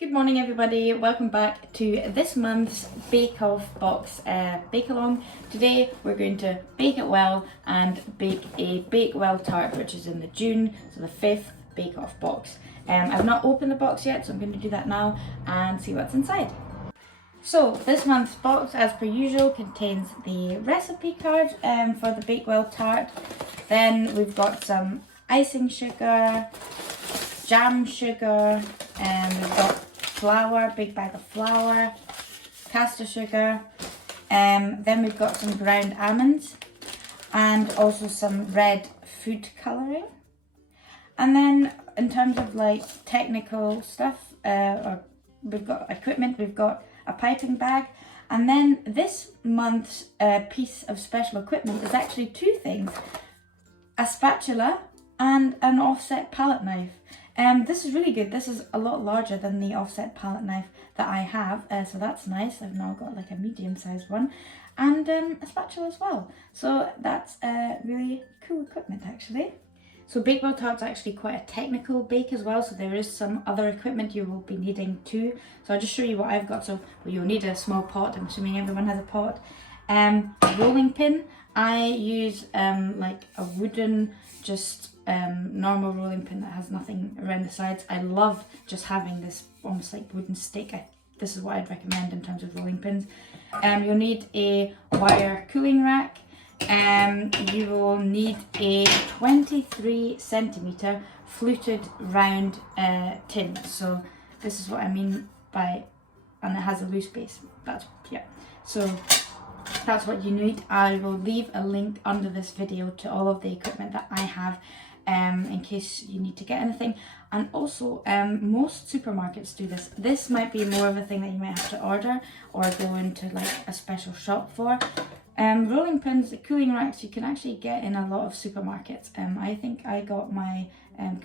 Good morning everybody, welcome back to this month's Bake Off box bake along. Today we're going to bake it well and bake a Bakewell Tart, which is in the June, so the 5th Bake Off box. I've not opened the box yet, so I'm going to do that now and see what's inside. So this month's box, as per usual, contains the recipe card for the Bakewell Tart. Then we've got some icing sugar, jam sugar, and we've got flour, big bag of flour, caster sugar, then we've got some ground almonds and also some red food colouring. And then in terms of like technical stuff, we've got equipment, we've got a piping bag, and then this month's piece of special equipment is actually two things: a spatula and an offset palette knife. This is really good. This is a lot larger than the offset palette knife that I have, so that's nice. I've now got like a medium-sized one, and a spatula as well. So that's really cool equipment actually. So Bakewell Tart's actually quite a technical bake as well, so there is some other equipment you will be needing too. So I'll just show you what I've got. So you'll need a small pot. I'm assuming everyone has a pot. A rolling pin. I use like a wooden, just normal rolling pin that has nothing around the sides. I love just having this almost like wooden stick. This is what I'd recommend in terms of rolling pins. You'll need a wire cooling rack. You will need a 23 centimeter fluted round tin. So this is what I mean by, and it has a loose base. So that's what you need. I will leave a link under this video to all of the equipment that I have in case you need to get anything. And also most supermarkets do this. This might be more of a thing that you might have to order or go into like a special shop for. Rolling pins, the cooling racks, you can actually get in a lot of supermarkets. I think I got my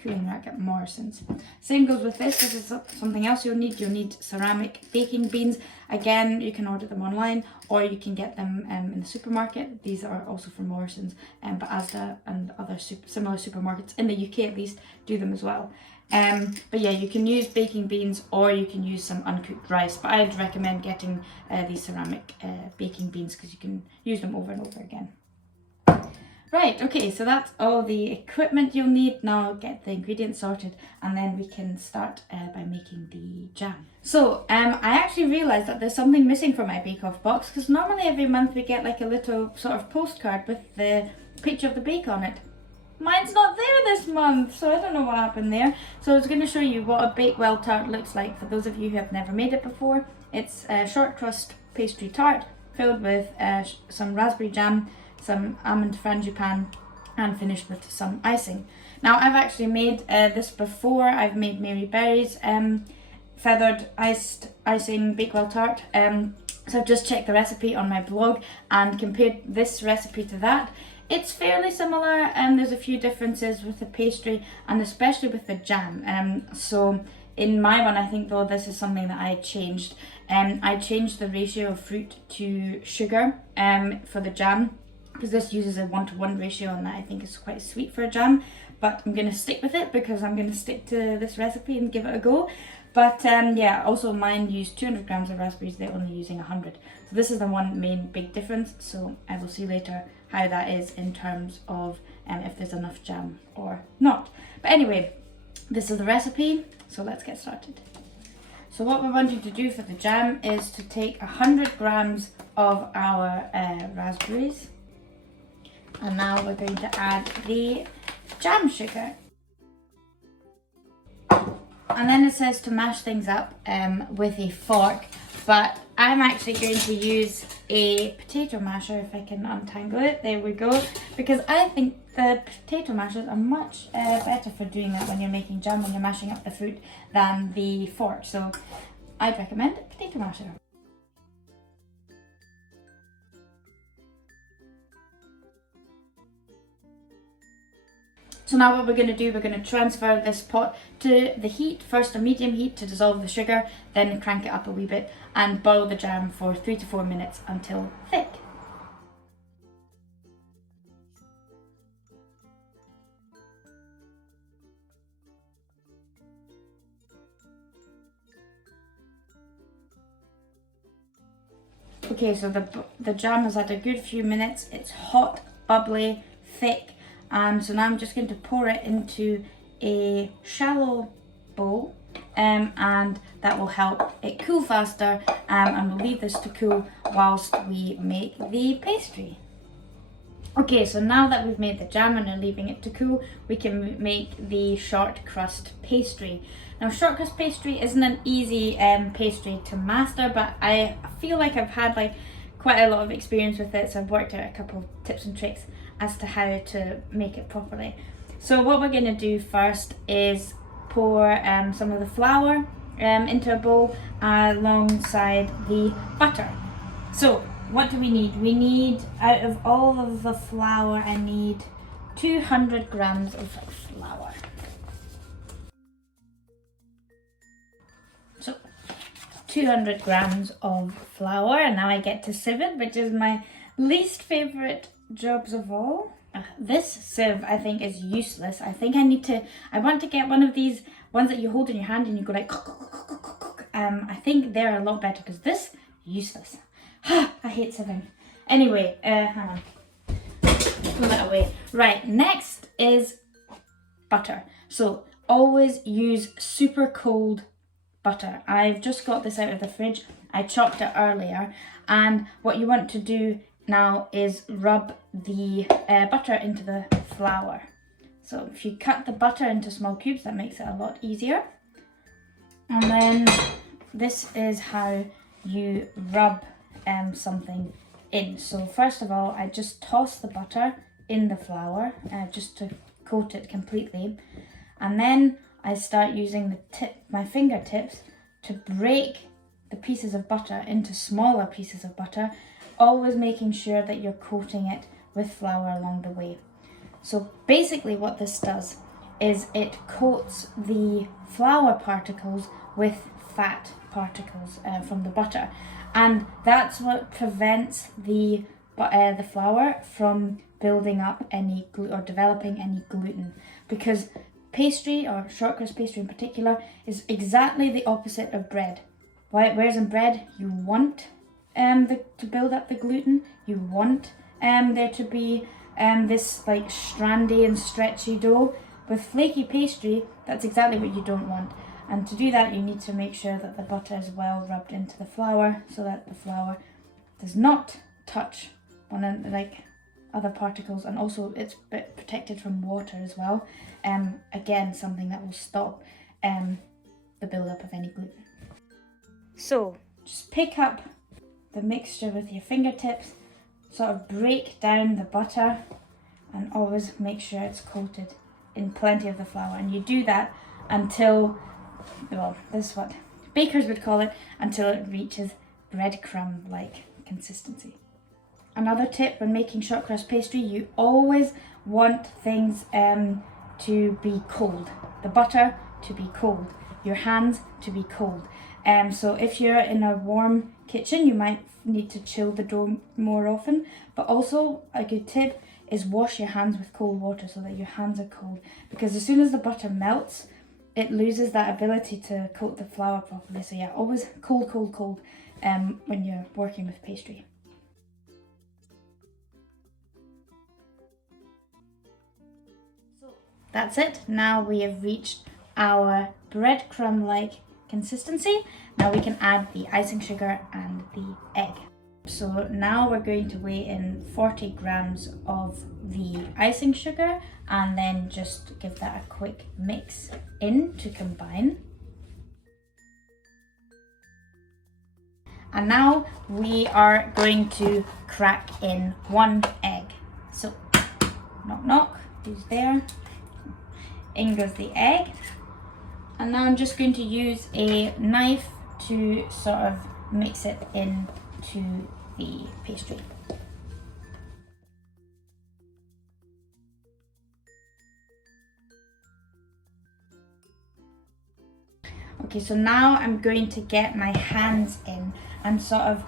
cooling rack at Morrison's. Same goes with this. This is something else you'll need. You'll need ceramic baking beans. Again, you can order them online or you can get them in the supermarket. These are also from Morrison's, but Asda and other similar supermarkets in the UK at least do them as well. But yeah, you can use baking beans or you can use some uncooked rice, but I'd recommend getting these ceramic baking beans because you can use them over and over again. Right, okay, so that's all the equipment you'll need. Now I'll get the ingredients sorted and then we can start by making the jam. So I actually realised that there's something missing from my Bake Off box, because normally every month we get like a little sort of postcard with the picture of the bake on it. Mine's not there this month, so I don't know what happened there. So I was going to show you what a Bakewell Tart looks like for those of you who have never made it before. It's a short crust pastry tart filled with some raspberry jam, some almond frangipane, and finished with some icing. Now I've actually made this before. I've made Mary Berry's feathered icing Bakewell Tart. So I've just checked the recipe on my blog and compared this recipe to that. It's fairly similar, and there's a few differences with the pastry and especially with the jam. So in my one, I think though this is something that I changed. I changed the ratio of fruit to sugar for the jam, because this uses a 1-to-1 ratio, and that I think is quite sweet for a jam. But I'm going to stick with it because I'm going to stick to this recipe and give it a go. But yeah, also mine used 200 grams of raspberries, they're only using 100. So this is the one main big difference. So I will see later how that is in terms of if there's enough jam or not. But anyway, this is the recipe, so let's get started. So what we're wanting to do for the jam is to take 100 grams of our raspberries, and now we're going to add the jam sugar. And then it says to mash things up with a fork, but I'm actually going to use a potato masher if I can untangle it. There we go, because I think the potato mashers are much better for doing that when you're making jam, when you're mashing up the fruit, than the fork. So I'd recommend a potato masher. So now what we're going to do, we're going to transfer this pot to the heat, first a medium heat to dissolve the sugar, then crank it up a wee bit and boil the jam for 3 to 4 minutes until thick. Okay, so the jam has had a good few minutes. It's hot, bubbly, thick, and so now I'm just going to pour it into a shallow bowl, and that will help it cool faster, and we'll leave this to cool whilst we make the pastry. Okay, so now that we've made the jam and are leaving it to cool, we can make the short crust pastry. Now, short crust pastry isn't an easy pastry to master, but I feel like I've had quite a lot of experience with it, so I've worked out a couple of tips and tricks as to how to make it properly. So what we're going to do first is pour some of the flour into a bowl alongside the butter. So what do we need? We need, out of all of the flour, I need 200 grams of flour. So 200 grams of flour, and now I get to sieve it, which is my least favourite jobs of all. This sieve I think is useless. I think I want to get one of these ones that you hold in your hand and you go like I think they're a lot better, because this, useless. I hate sieving. Anyway, hang on. Pull that away. Right, next is butter. So always use super cold butter. I've just got this out of the fridge. I chopped it earlier, and what you want to do now is rub the butter into the flour. So if you cut the butter into small cubes, that makes it a lot easier. And then this is how you rub something in. So first of all, I just toss the butter in the flour just to coat it completely, and then I start using my fingertips to break the pieces of butter into smaller pieces of butter, always making sure that you're coating it with flour along the way. So basically what this does is it coats the flour particles with fat particles from the butter, and that's what prevents the flour from building up any or developing any gluten, because pastry, or short crust pastry in particular, is exactly the opposite of bread. Whereas in bread you want to build up the gluten, you want there to be this strandy and stretchy dough. With flaky pastry, that's exactly what you don't want. And to do that, you need to make sure that the butter is well rubbed into the flour, so that the flour does not touch one of other particles, and also it's protected from water as well. Again, something that will stop the build-up of any gluten. So just pick up the mixture with your fingertips, sort of break down the butter, and always make sure it's coated in plenty of the flour. And you do that until, well, this is what bakers would call it, until it reaches breadcrumb-like consistency. Another tip when making short crust pastry, you always want things to be cold. The butter to be cold, your hands to be cold. So if you're in a warm kitchen, you might need to chill the dough more often, but also a good tip is wash your hands with cold water so that your hands are cold, because as soon as the butter melts, it loses that ability to coat the flour properly. So yeah, always cold when you're working with pastry. So that's it. Now we have reached our breadcrumb-like consistency. Now we can add the icing sugar and the egg. So now we're going to weigh in 40 grams of the icing sugar, and then just give that a quick mix in to combine. And now we are going to crack in 1 egg. So knock knock, who's there? In goes the egg. And now I'm just going to use a knife to sort of mix it into the pastry. Okay, so now I'm going to get my hands in and sort of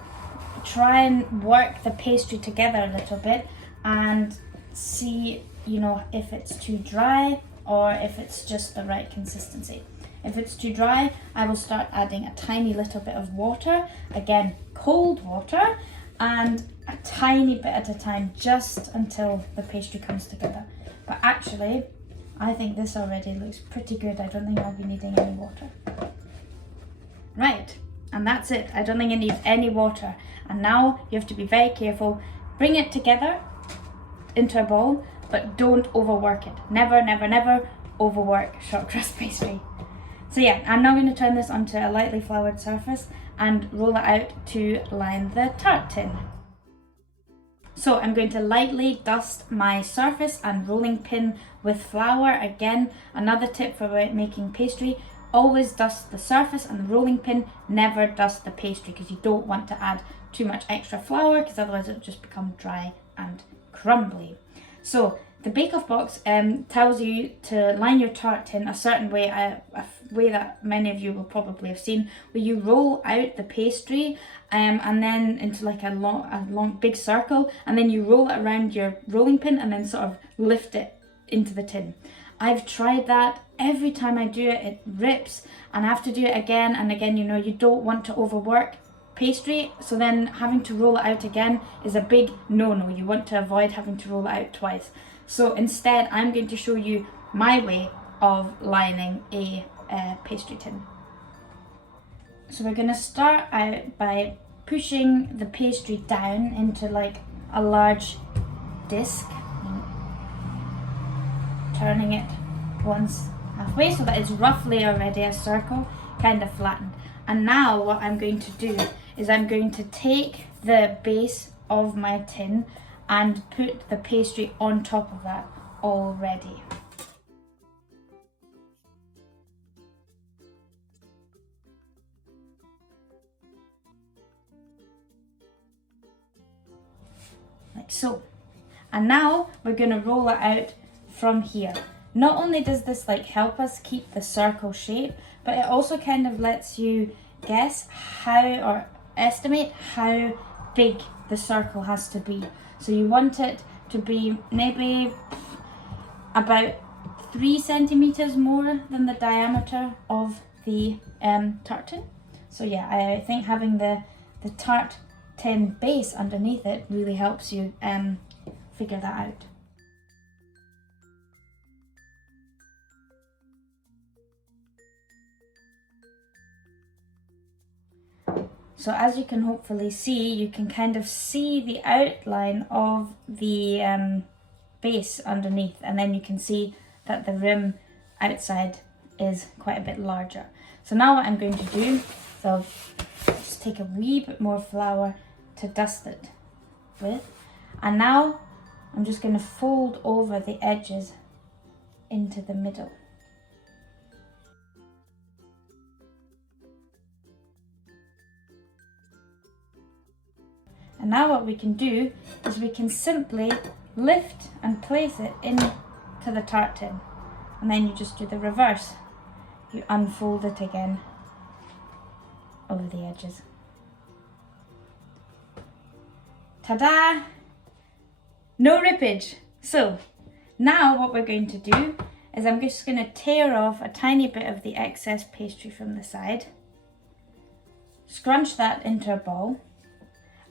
try and work the pastry together a little bit and see, if it's too dry or if it's just the right consistency. If it's too dry, I will start adding a tiny little bit of water, again cold water, and a tiny bit at a time, just until the pastry comes together. But actually, I think this already looks pretty good. I don't think I'll be needing any water. Right, and that's it. I don't think it needs any water. And now you have to be very careful. Bring it together into a bowl, but don't overwork it. Never, never, never overwork short crust pastry. So yeah, I'm now going to turn this onto a lightly floured surface and roll it out to line the tart tin. So I'm going to lightly dust my surface and rolling pin with flour. Again, another tip for making pastry: always dust the surface and the rolling pin, never dust the pastry, because you don't want to add too much extra flour, because otherwise it'll just become dry and crumbly. So the Bake-Off box tells you to line your tart tin a certain way, a way that many of you will probably have seen, where you roll out the pastry and then into like a long big circle, and then you roll it around your rolling pin and then sort of lift it into the tin. I've tried that. Every time I do it, it rips, and I have to do it again and again. You know, you don't want to overwork pastry, so then having to roll it out again is a big no-no. You want to avoid having to roll it out twice. So instead, I'm going to show you my way of lining a pastry tin. So we're going to start out by pushing the pastry down into like a large disc, turning it once halfway so that it's roughly already a circle, kind of flattened. And now what I'm going to do is I'm going to take the base of my tin and put the pastry on top of that already. Like so. And now we're going to roll it out from here. Not only does this like help us keep the circle shape, but it also kind of lets you guess how, or estimate how big the circle has to be. So you want it to be maybe about 3 centimeters more than the diameter of the tart tin. So yeah, I think having the tart tin base underneath it really helps you figure that out. So as you can hopefully see, you can kind of see the outline of the base underneath, and then you can see that the rim outside is quite a bit larger. So now what I'm going to do is I'll just take a wee bit more flour to dust it with, and now I'm just going to fold over the edges into the middle. And now what we can do is we can simply lift and place it into the tart tin. And then you just do the reverse. You unfold it again over the edges. Ta-da! No rippage. So now what we're going to do is I'm just going to tear off a tiny bit of the excess pastry from the side, scrunch that into a ball,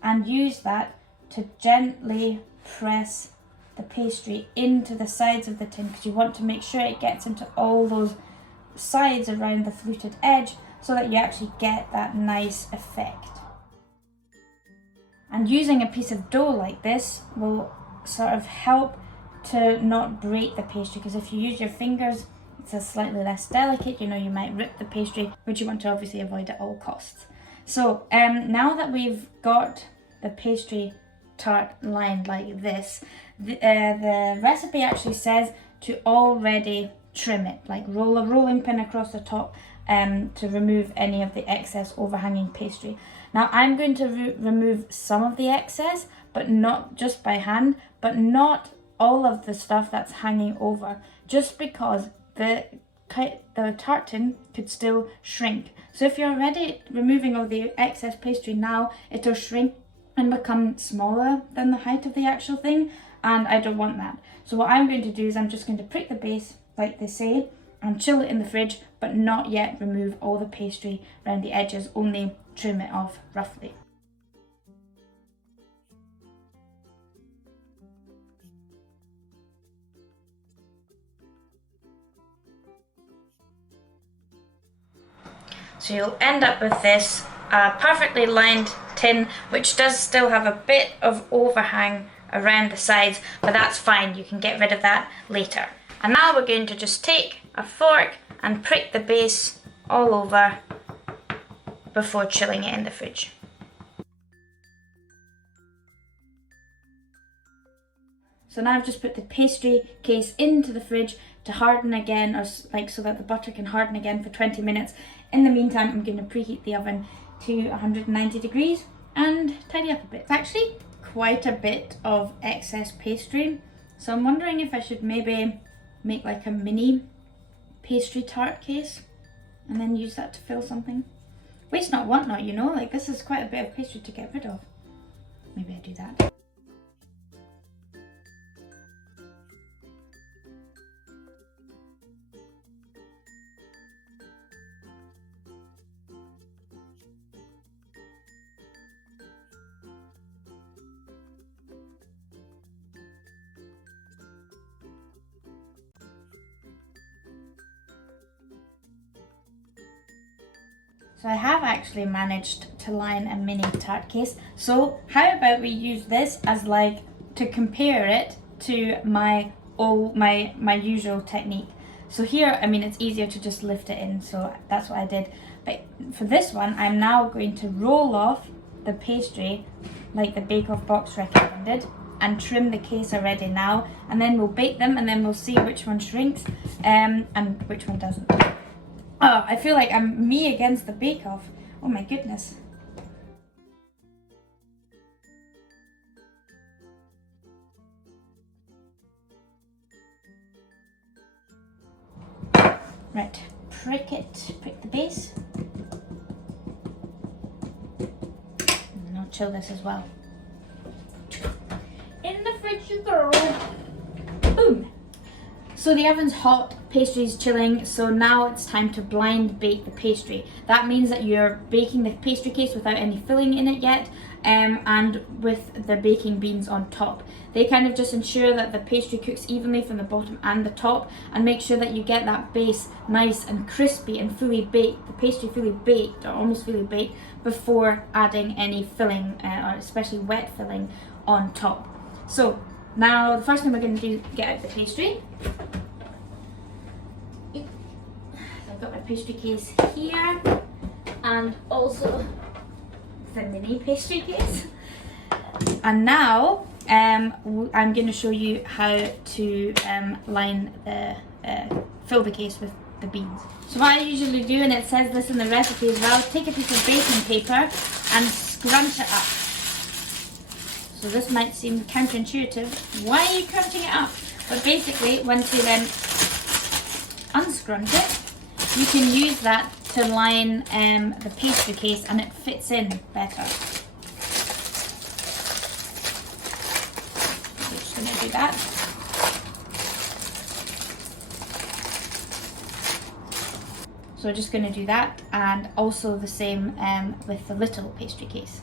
and use that to gently press the pastry into the sides of the tin, because you want to make sure it gets into all those sides around the fluted edge so that you actually get that nice effect. And using a piece of dough like this will sort of help to not break the pastry, because if you use your fingers, it's slightly less delicate. You know, you might rip the pastry, which you want to obviously avoid at all costs. So now that we've got the pastry tart lined like this, the recipe actually says to already trim it, like roll a rolling pin across the top to remove any of the excess overhanging pastry. Now I'm going to remove some of the excess, but not just by hand, but not all of the stuff that's hanging over, just because the tart tin could still shrink. So if you're already removing all the excess pastry now, it'll shrink and become smaller than the height of the actual thing, and I don't want that. So what I'm going to do is I'm just going to prick the base like they say and chill it in the fridge, but not yet remove all the pastry around the edges, only trim it off roughly. So you'll end up with this perfectly lined tin, which does still have a bit of overhang around the sides, but that's fine, you can get rid of that later. And now we're going to just take a fork and prick the base all over before chilling it in the fridge. So now I've just put the pastry case into the fridge to harden again, or like so that the butter can harden again for 20 minutes. In the meantime, I'm going to preheat the oven to 190 degrees and tidy up a bit. It's actually quite a bit of excess pastry, so I'm wondering if I should maybe make like a mini pastry tart case and then use that to fill something. Waste not, want not, you know, like this is quite a bit of pastry to get rid of. Maybe I do that. So I have actually managed to line a mini tart case. So how about we use this as like to compare it to my usual technique. So here, I mean, it's easier to just lift it in, so that's what I did. But for this one, I'm now going to roll off the pastry like the Bake Off box recommended and trim the case already now, and then we'll bake them and then we'll see which one shrinks and which one doesn't. Oh, I feel like I'm me against the Bake Off. Oh my goodness. Right, prick the base. And I'll chill this as well. In the fridge you go. Boom. So the oven's hot, pastry's chilling, so now it's time to blind bake the pastry. That means that you're baking the pastry case without any filling in it yet, and with the baking beans on top. They kind of just ensure that the pastry cooks evenly from the bottom and the top, and make sure that you get that base nice and crispy and fully baked, the pastry fully baked or almost fully baked, before adding any filling, or especially wet filling, on top. So now the first thing we're going to do is get out the pastry. I've got my pastry case here and also the mini pastry case. And now I'm going to show you how to line fill the case with the beans. So what I usually do, and it says this in the recipe as well, take a piece of baking paper and scrunch it up. So this might seem counterintuitive. Why are you crunching it up? But basically, once you then unscrunch it, you can use that to line the pastry case and it fits in better. So I'm just going to do that. So we're just going to do that, and also the same with the little pastry case.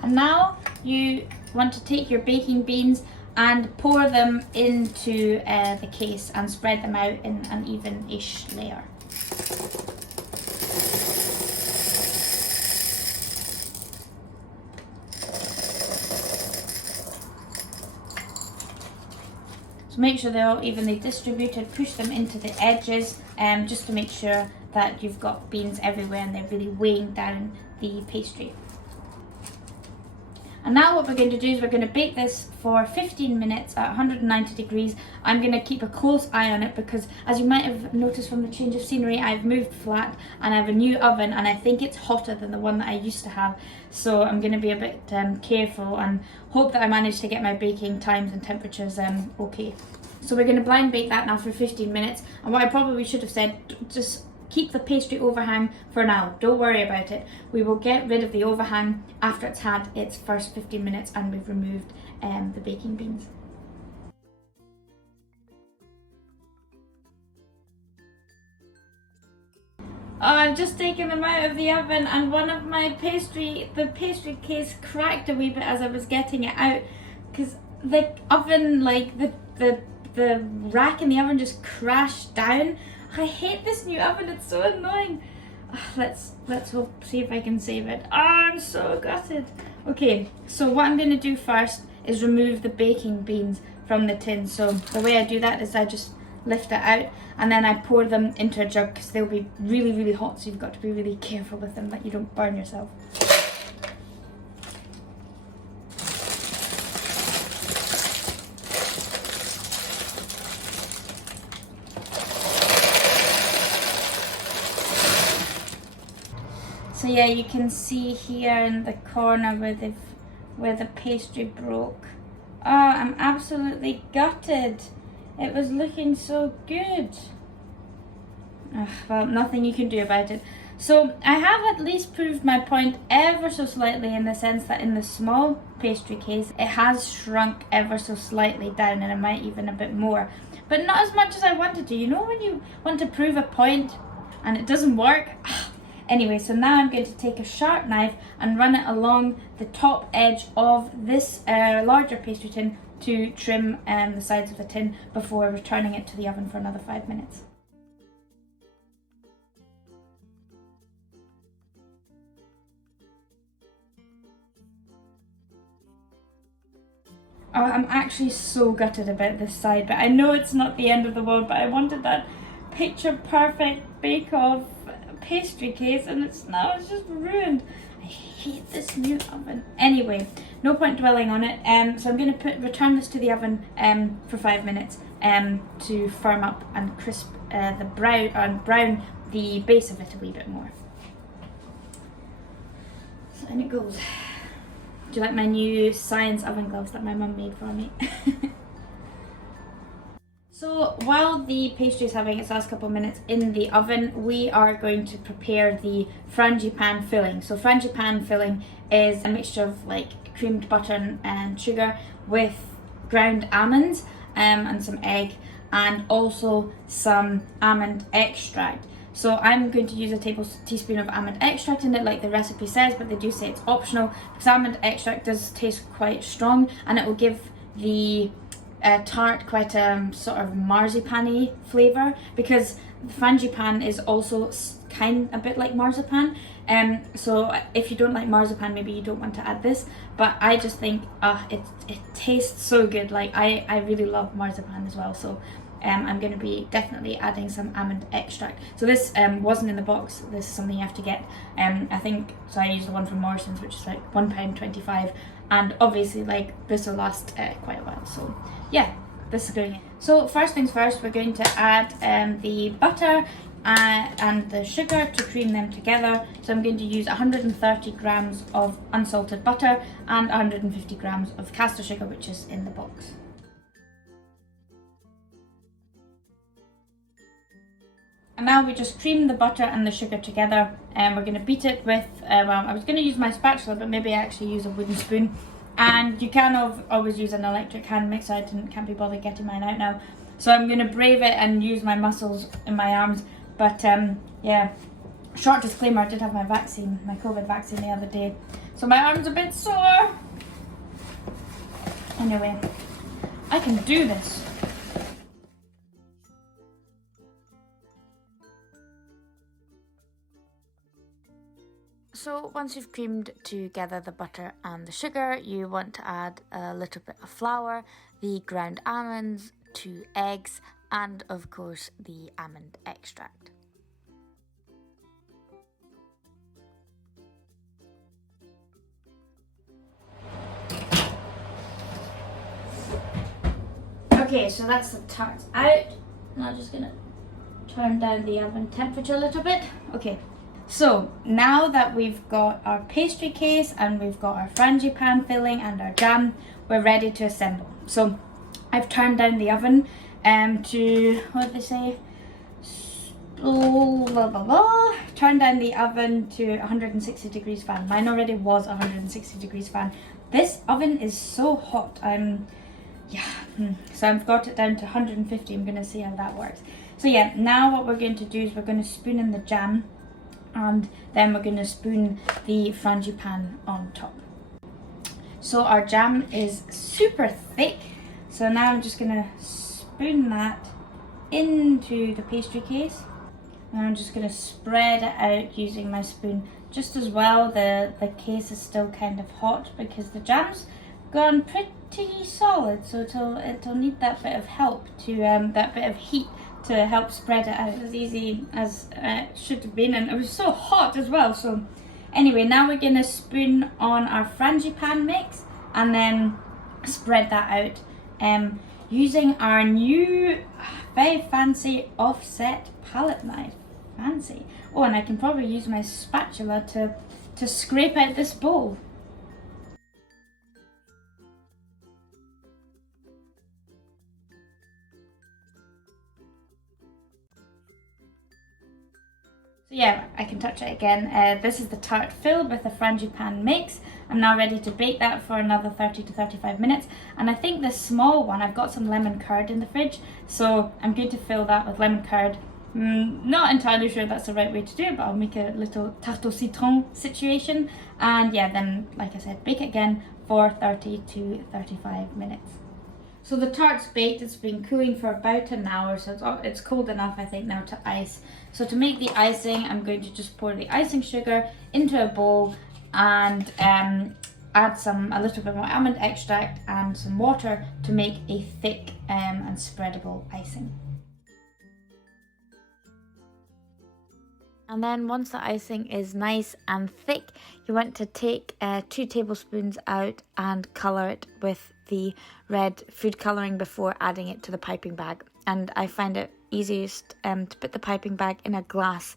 And now you want to take your baking beans and pour them into the case and spread them out in an even-ish layer. So make sure they're all evenly distributed, push them into the edges just to make sure that you've got beans everywhere and they're really weighing down the pastry. And now what we're going to do is we're going to bake this for 15 minutes at 190 degrees. I'm going to keep a close eye on it because, as you might have noticed from the change of scenery, I've moved flat and I have a new oven and I think it's hotter than the one that I used to have. So I'm going to be a bit careful and hope that I manage to get my baking times and temperatures okay. So we're going to blind bake that now for 15 minutes. And what I probably should have said, just keep the pastry overhang for now. Don't worry about it. We will get rid of the overhang after it's had its first 15 minutes and we've removed the baking beans. Oh, I've just taken them out of the oven, and one of my the pastry case cracked a wee bit as I was getting it out, because the oven, like the rack in the oven just crashed down. I hate this new oven, it's so annoying. Let's see if I can save it. I'm so gutted. Okay, so what I'm going to do first is remove the baking beans from the tin. So the way I do that is I just lift it out and then I pour them into a jug, because they'll be really, really hot, so you've got to be really careful with them that you don't burn yourself. So yeah, you can see here in the corner where the pastry broke. Oh, I'm absolutely gutted. It was looking so good. Well, nothing you can do about it. So I have at least proved my point ever so slightly, in the sense that in the small pastry case, it has shrunk ever so slightly down, and it might even a bit more. But not as much as I wanted to. You know when you want to prove a point and it doesn't work? Anyway, so now I'm going to take a sharp knife and run it along the top edge of this larger pastry tin to trim the sides of the tin before returning it to the oven for another 5 minutes. Oh, I'm actually so gutted about this side, but I know it's not the end of the world, but I wanted that picture perfect bake-off pastry case, and it's just ruined. I hate this new oven. Anyway, no point dwelling on it. So I'm going to return this to the oven for 5 minutes to firm up and crisp brown the base of it a wee bit more. So in it goes. Do you like my new science oven gloves that my mum made for me? So while the pastry is having its last couple of minutes in the oven, we are going to prepare the frangipane filling. So frangipane filling is a mixture of like creamed butter and sugar with ground almonds and some egg, and also some almond extract. So I'm going to use a teaspoon of almond extract in it, like the recipe says, but they do say it's optional, because almond extract does taste quite strong, and it will give the tart quite a sort of marzipan-y flavour, because frangipane is also a bit like marzipan. So if you don't like marzipan, maybe you don't want to add this, but I just think it tastes so good. Like I really love marzipan as well, so I'm going to be definitely adding some almond extract. So this wasn't in the box, this is something you have to get. I think, so I used the one from Morrison's, which is like £1.25, and obviously like this will last quite a while, so yeah, this is going in. So first things first, we're going to add the butter and the sugar to cream them together. So I'm going to use 130 grams of unsalted butter and 150 grams of caster sugar, which is in the box. And now we just cream the butter and the sugar together, and we're going to beat it with, well, I was going to use my spatula, but maybe I actually use a wooden spoon. And you can always use an electric hand mixer. I can't be bothered getting mine out now. So I'm going to brave it and use my muscles in my arms. But yeah, short disclaimer, I did have my COVID vaccine the other day. So my arm's a bit sore. Anyway, I can do this. So once you've creamed together the butter and the sugar, you want to add a little bit of flour, the ground almonds, 2 eggs, and of course the almond extract. Okay, so that's the tart out. Now I'm just gonna turn down the oven temperature a little bit. Okay. So now that we've got our pastry case and we've got our frangipane filling and our jam, we're ready to assemble. So I've turned down the oven to, what did they say? Turn down the oven to 160 degrees fan. Mine already was 160 degrees fan. This oven is so hot. So I've got it down to 150. I'm going to see how that works. So yeah, now what we're going to do is we're going to spoon in the jam. and then we're going to spoon the frangipane on top. So our jam is super thick, so now I'm just going to spoon that into the pastry case, and I'm just going to spread it out using my spoon just as well. The case is still kind of hot because the jam's gone pretty solid, so it'll need that bit of help to that bit of heat to help spread it out as easy as it should have been, and it was so hot as well. So anyway, now we're going to spoon on our frangipane mix and then spread that out using our new very fancy offset palette knife. Fancy. Oh, and I can probably use my spatula to scrape out this bowl. So yeah, I can touch it again. This is the tart filled with the frangipane mix. I'm now ready to bake that for another 30 to 35 minutes. And I think this small one, I've got some lemon curd in the fridge, so I'm going to fill that with lemon curd. Not entirely sure that's the right way to do it, but I'll make a little tarte au citron situation. And yeah, then, like I said, bake it again for 30 to 35 minutes. So the tart's baked, it's been cooling for about an hour, so it's cold enough, I think, now to ice. So to make the icing, I'm going to just pour the icing sugar into a bowl and add a little bit more almond extract and some water to make a thick and spreadable icing. And then once the icing is nice and thick, you want to take 2 tablespoons out and colour it with the red food colouring before adding it to the piping bag. And I find it easiest to put the piping bag in a glass,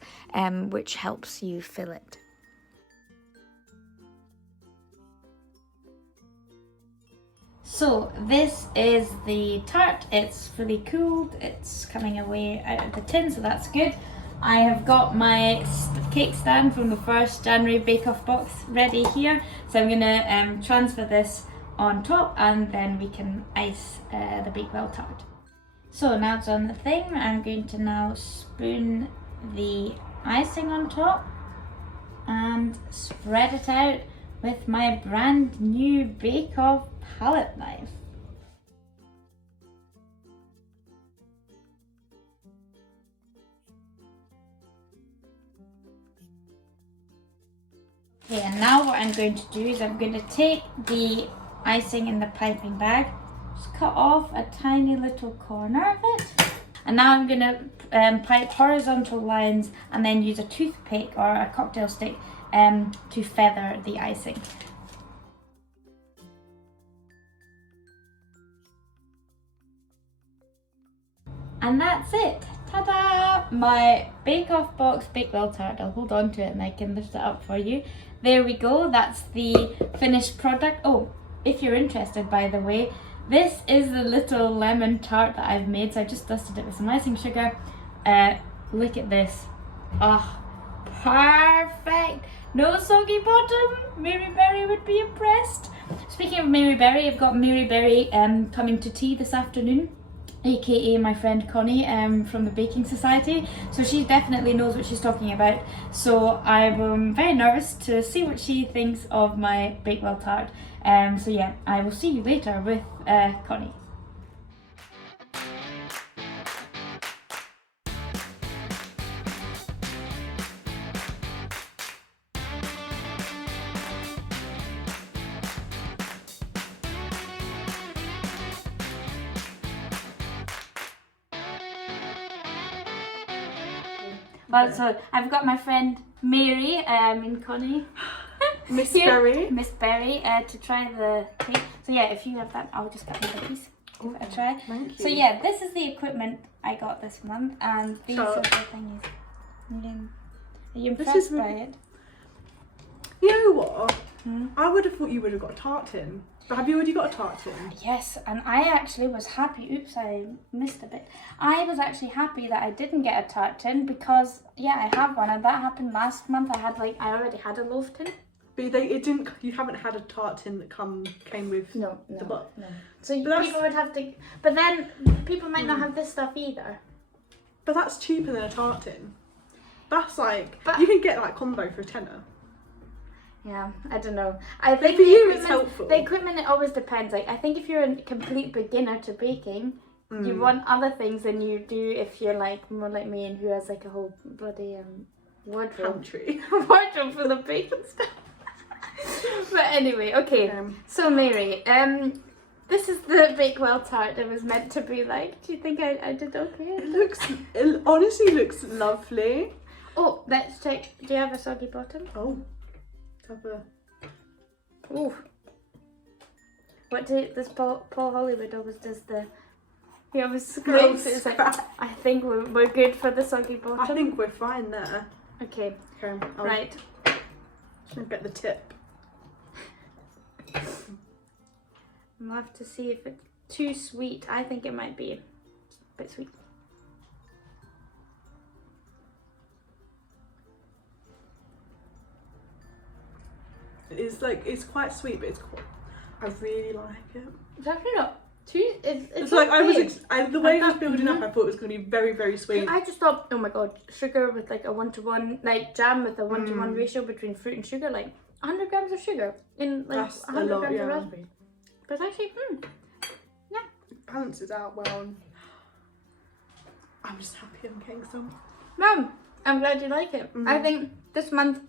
which helps you fill it. So this is the tart. It's fully cooled. It's coming away out of the tin, so that's good. I have got my cake stand from the first January Bake Off box ready here. So I'm going to transfer this on top and then we can ice the Bakewell Tart. So now it's on the thing, I'm going to now spoon the icing on top and spread it out with my brand new Bake Off palette knife. Okay, and now what I'm going to do is I'm going to take the icing in the piping bag, just cut off a tiny little corner of it, and now I'm going to pipe horizontal lines and then use a toothpick or a cocktail stick to feather the icing. And that's it! Ta-da! My Bake Off box Bakewell Tart. I'll hold on to it and I can lift it up for you. There we go, that's the finished product. Oh, if you're interested, by the way, this is the little lemon tart that I've made. So I just dusted it with some icing sugar. Look at this. Ah, perfect! No soggy bottom. Mary Berry would be impressed. Speaking of Mary Berry, I've got Mary Berry coming to tea this afternoon, aka my friend Connie from the Baking Society. So she definitely knows what she's talking about. So I'm very nervous to see what she thinks of my Bakewell Tart. So yeah, I will see you later with Connie. Well, so I've got my friend Mary and Connie. Miss Berry. Miss Berry to try the cake. So yeah, if you have that, I'll just cut another piece. Give it a try. Thank you. So yeah, this is the equipment I got this month, and these are the thingies. Are you impressed by it? You know what? I would have thought you would have got a tart tin. But have you already got a tart tin? Yes, and I actually was happy. Oops, I missed a bit. I was actually happy that I didn't get a tart tin because yeah, I have one, and that happened last month. I already had a loaf tin. But you haven't had a tart tin that came with the box. No. So people would have to, but then people might not have this stuff either. But that's cheaper than a tart tin. That's like, But- you can get that combo for a tenner. Yeah, I don't know. I think for the you, it's equipment- helpful. The equipment, it always depends. Like, I think if you're a complete beginner to baking, you want other things than you do if you're like more like me and who has like a whole bloody wardrobe. Pantry. Wardrobe full of baking stuff. But anyway, okay. So Mary, this is the Bakewell Tart it was meant to be like. Do you think I did okay? It honestly looks lovely. Oh, let's check. Do you have a soggy bottom? Oh. Have a... Ooh. What did this Paul Hollywood always does the... He always scrolls. It's like, I think we're good for the soggy bottom. I think we're fine there. Okay. Okay. Right. Just gonna get the tip. We'll have to see if it's too sweet. I think it might be a bit sweet. It's like, it's quite sweet, but it's quite, I really like it. It's actually not too... It's like, the way it was thought- building up, I thought it was going to be very, very sweet. I just thought, oh my god, sugar with like a 1-to-1, like jam with a 1-to-1 ratio between fruit and sugar, like 100 grams of sugar in like That's a 100 lot, grams yeah. of raspberry. But it's actually, yeah. Balances out well. I'm just happy I'm getting some. Mum, I'm glad you like it. I think this month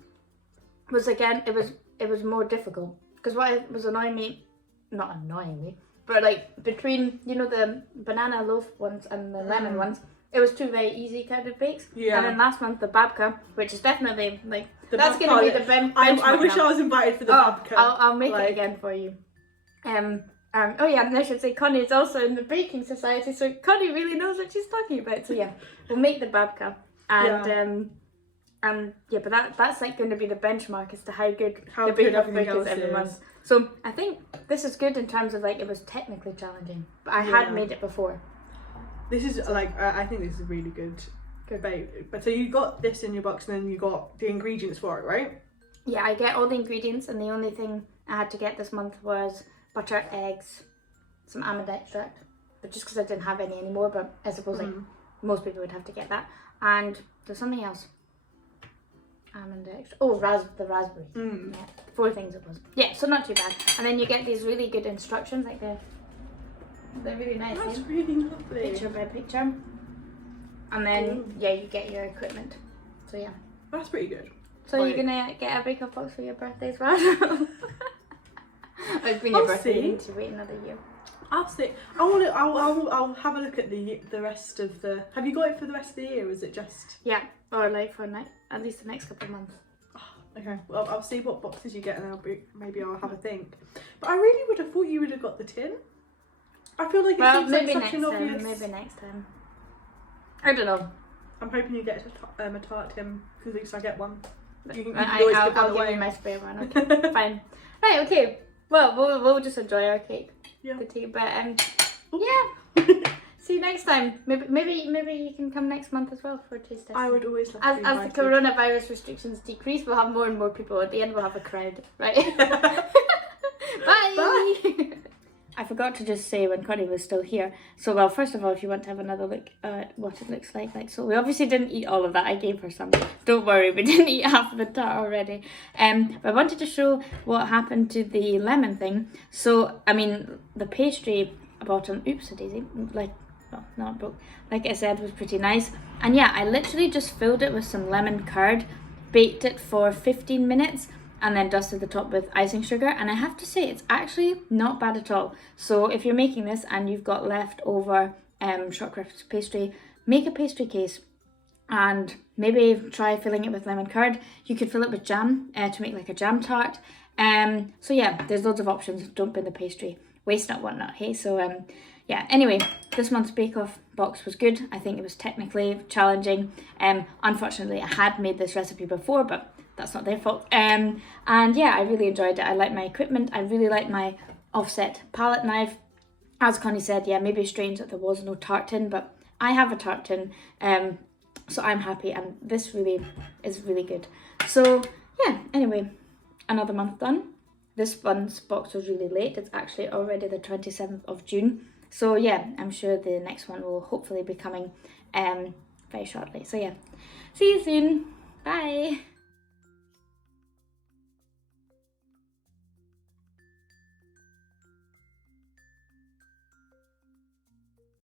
was again, it was more difficult because what was annoying me, not annoying me, but like between, you know, the banana loaf ones and the lemon ones, it was two very easy kind of bakes. Yeah. And then last month the Babka, which is definitely like, The that's Babka, going to be the benchmark. I wish now. I was invited for the Oh, Babka. I'll make like- it again for you. Oh yeah, and I should say Connie is also in the baking society, so Connie really knows what she's talking about. So yeah, we'll make the Babka, and yeah, but that's like going to be the benchmark as to how good How the good Bake Off everything book is else every is. month. So I think this is good in terms of like it was technically challenging, but I had made it before. This is like, I think this is really good bake. But so you got this in your box and then you got the ingredients for it, right? Yeah, I get all the ingredients, and the only thing I had to get this month was butter, eggs, some almond extract, but just because I didn't have any anymore, but I suppose like most people would have to get that. And there's something else. Almond extract. Oh, the raspberry. Yeah, 4 things it was. Yeah, so not too bad. And then you get these really good instructions, like they're really nice. That's eh? really lovely. Picture by picture. And then yeah, you get your equipment. So yeah. That's pretty good. So Like- you're gonna get a Bake Off box for your birthday as well? I'll bring your I'll birthday. see. You need to wait another year. I'll see. I'll have a look at the rest of the. Have you got it for the rest of the year? Or is it just? Yeah, or like for at least the next couple of months. Okay. Well, I'll see what boxes you get, and maybe I'll have a think. But I really would have thought you would have got the tin. I feel like it Well, seems maybe like next such an time. obvious. Maybe next time. I don't know. I'm hoping you get a tart tin, because at least I get one. You can always give one I'll away. give you my spare one. Okay, fine. Right. Okay. Well, we'll just enjoy our cake. Yeah. The tea, but yeah. See you next time. Maybe you can come next month as well for a taste test. I would always love to be As the invited. coronavirus restrictions decrease, we'll have more and more people. At the end, we'll have a crowd, right? Bye. Bye. I forgot to just say when Connie was still here. So, well, first of all, if you want to have another look at what it looks like so we obviously didn't eat all of that. I gave her some. Don't worry, we didn't eat half of the tart already. But I wanted to show what happened to the lemon thing. So, I mean, the pastry bottom, oops, a daisy, like I said, was pretty nice. And yeah, I literally just filled it with some lemon curd, baked it for 15 minutes, and then dusted the top with icing sugar. And I have to say, it's actually not bad at all. So if you're making this and you've got leftover shortcrust pastry, make a pastry case and maybe try filling it with lemon curd. You could fill it with jam to make like a jam tart. So yeah, there's loads of options. Don't bin the pastry. Waste not, want not, hey? So yeah, anyway, this month's Bake Off box was good. I think it was technically challenging. Unfortunately, I had made this recipe before, but that's not their fault. And yeah, I really enjoyed it. I like my equipment. I really like my offset palette knife. As Connie said, yeah, maybe strange that there was no tart tin, but I have a tart tin, so I'm happy, and this really is really good. So yeah, anyway, another month done. This month's box was really late. It's actually already the 27th of June. So yeah, I'm sure the next one will hopefully be coming very shortly. So yeah, see you soon. Bye.